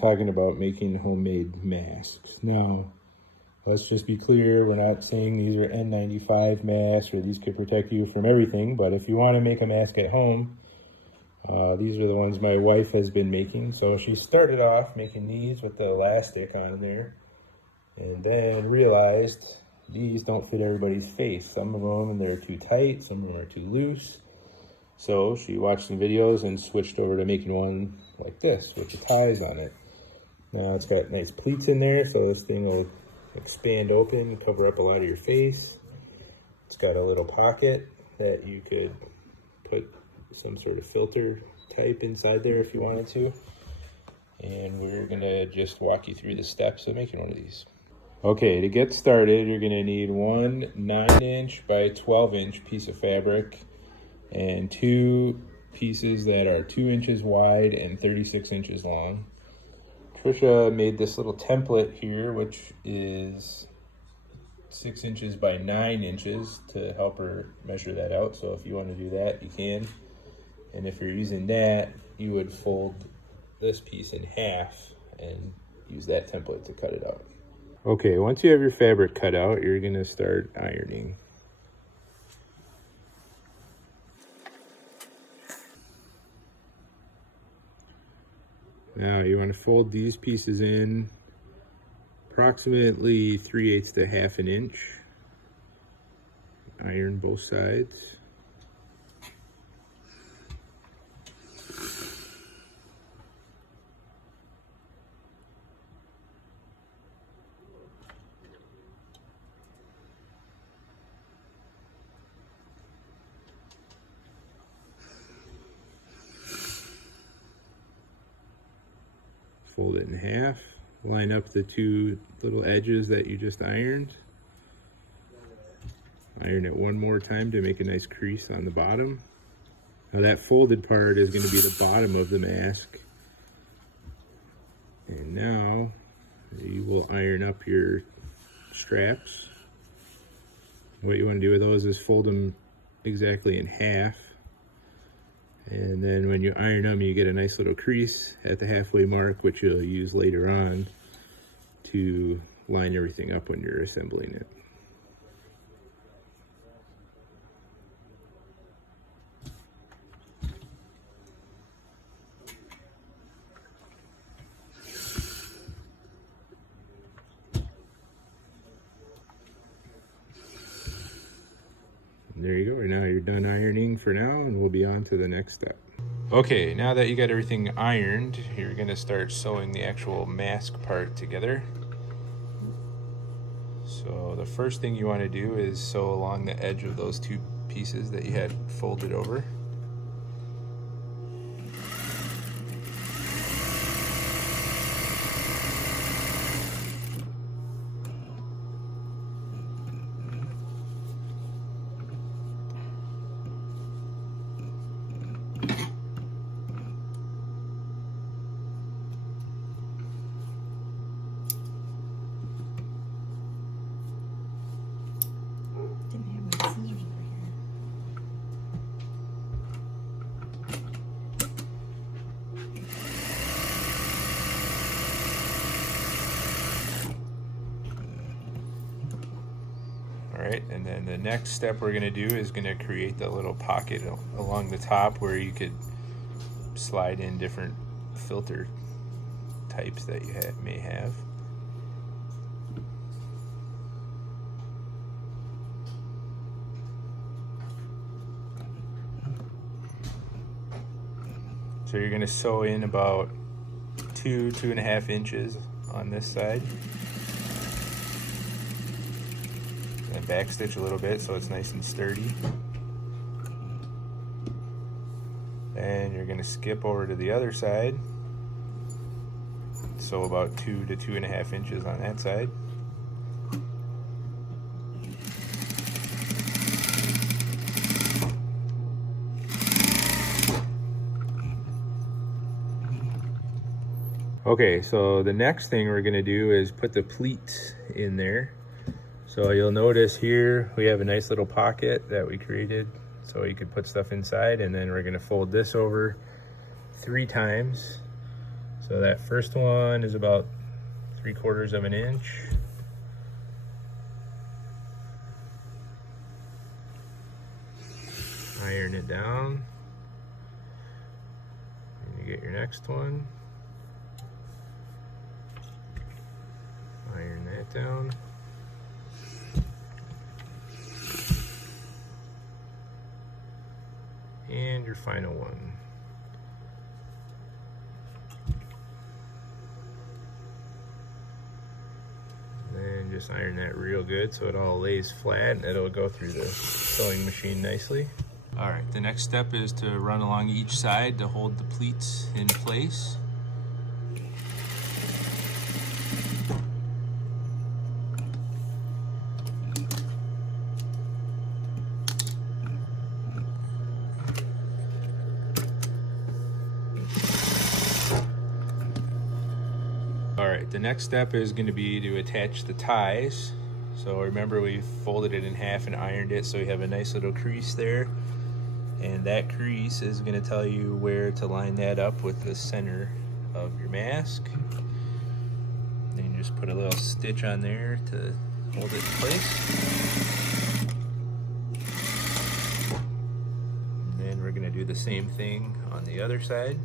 talking about making homemade masks. Now, let's just be clear, we're not saying these are N95 masks or these could protect you from everything, but if you want to make a mask at home, these are the ones my wife has been making. So she started off making these with the elastic on there, and then realized these don't fit everybody's face. Some of them, they're too tight, some of them are too loose. So she watched some videos and switched over to making one like this with the ties on it. Now it's got nice pleats in there, so this thing will expand open, cover up a lot of your face. It's got a little pocket that you could put some sort of filter type inside there if you wanted to. And we're gonna just walk you through the steps of making one of these. Okay, to get started, you're gonna need one 9-inch by 12-inch piece of fabric and 2 pieces that are 2 inches wide and 36 inches long. Trisha made this little template here, which is 6 inches by 9 inches to help her measure that out. So if you want to do that, you can. And if you're using that, you would fold this piece in half and use that template to cut it out. Okay, once you have your fabric cut out, you're gonna start ironing. Now you want to fold these pieces in approximately 3/8 to 1/2 inch. Iron both sides. Fold it in half, line up the 2 little edges that you just ironed. Iron it one more time to make a nice crease on the bottom. Now that folded part is going to be the bottom of the mask. And now you will iron up your straps. What you want to do with those is fold them exactly in half. And then when you iron them, you get a nice little crease at the halfway mark, which you'll use later on to line everything up when you're assembling it. There you go, and now you're done ironing for now, and we'll be on to the next step. Okay, now that you got everything ironed, you're gonna start sewing the actual mask part together. So the first thing you wanna do is sew along the edge of those 2 pieces that you had folded over. Alright, and then the next step we're going to do is going to create the little pocket along the top where you could slide in different filter types that you may have. So you're going to sew in about 2.5 inches on this side. And back stitch a little bit so it's nice and sturdy. Then you're going to skip over to the other side. So about 2 to 2.5 inches on that side. Okay, so the next thing we're going to do is put the pleats in there. So you'll notice here we have a nice little pocket that we created so you could put stuff inside, and then we're going to fold this over 3 times. So that first one is about 3/4 of an inch. Iron it down. And you get your next one. Iron that down. And your final one. And just iron that real good so it all lays flat and it'll go through the sewing machine nicely. All right, the next step is to run along each side to hold the pleats in place. All right, the next step is going to be to attach the ties. So remember, we folded it in half and ironed it so we have a nice little crease there. And that crease is going to tell you where to line that up with the center of your mask. Then you just put a little stitch on there to hold it in place. And then we're going to do the same thing on the other side.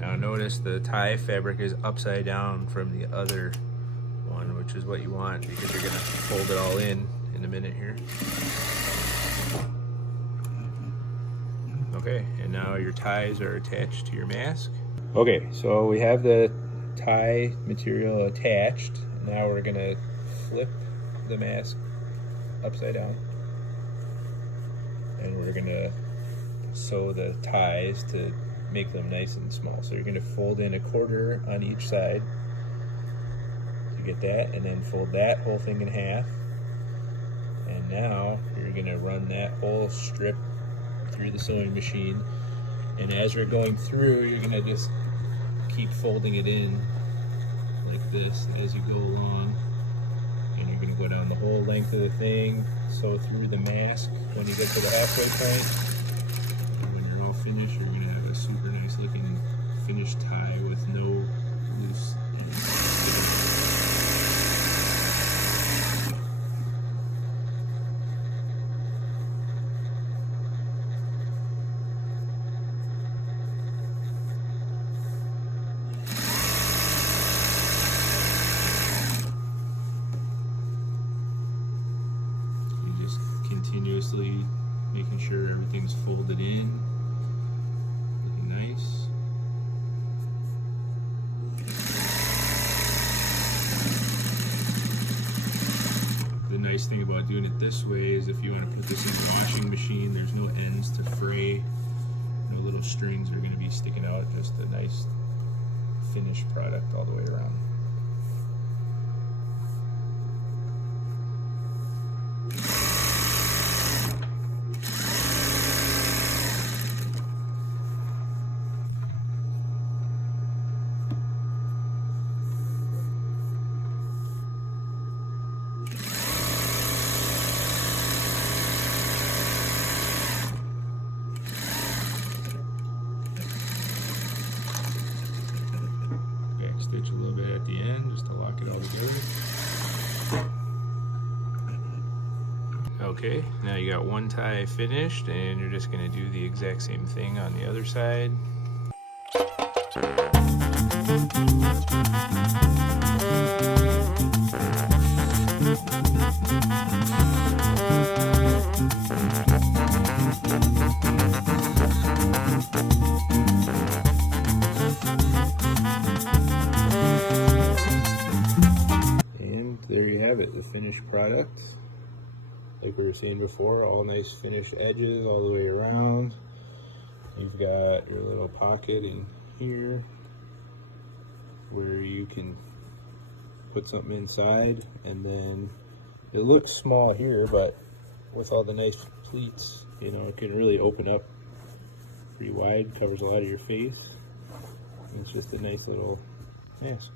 Now notice the tie fabric is upside down from the other one, which is what you want because you're gonna fold it all in a minute here. Okay, and now your ties are attached to your mask. Okay, so we have the tie material attached. Now we're gonna flip the mask upside down. And we're gonna sew the ties to make them nice and small. So you're going to fold in 1/4 on each side to get that, and then fold that whole thing in half. And now you're going to run that whole strip through the sewing machine. And as you're going through, you're going to just keep folding it in like this as you go along. And you're going to go down the whole length of the thing, sew through the mask. When you get to the halfway point, and when you're all finished, you're going to have a super nice looking finished tie with no loose ends. You just continuously making sure everything's folded in. Nice. The nice thing about doing it this way is if you want to put this in the washing machine, there's no ends to fray, no little strings are going to be sticking out, just a nice finished product all the way around. Stitch a little bit at the end just to lock it all together. Okay, now you got one tie finished, and you're just going to do the exact same thing on the other side. There you have it, the finished product. Like we were saying before, all nice finished edges all the way around. You've got your little pocket in here where you can put something inside, and then it looks small here, but with all the nice pleats, you know, it can really open up pretty wide, covers a lot of your face. And it's just a nice little mask.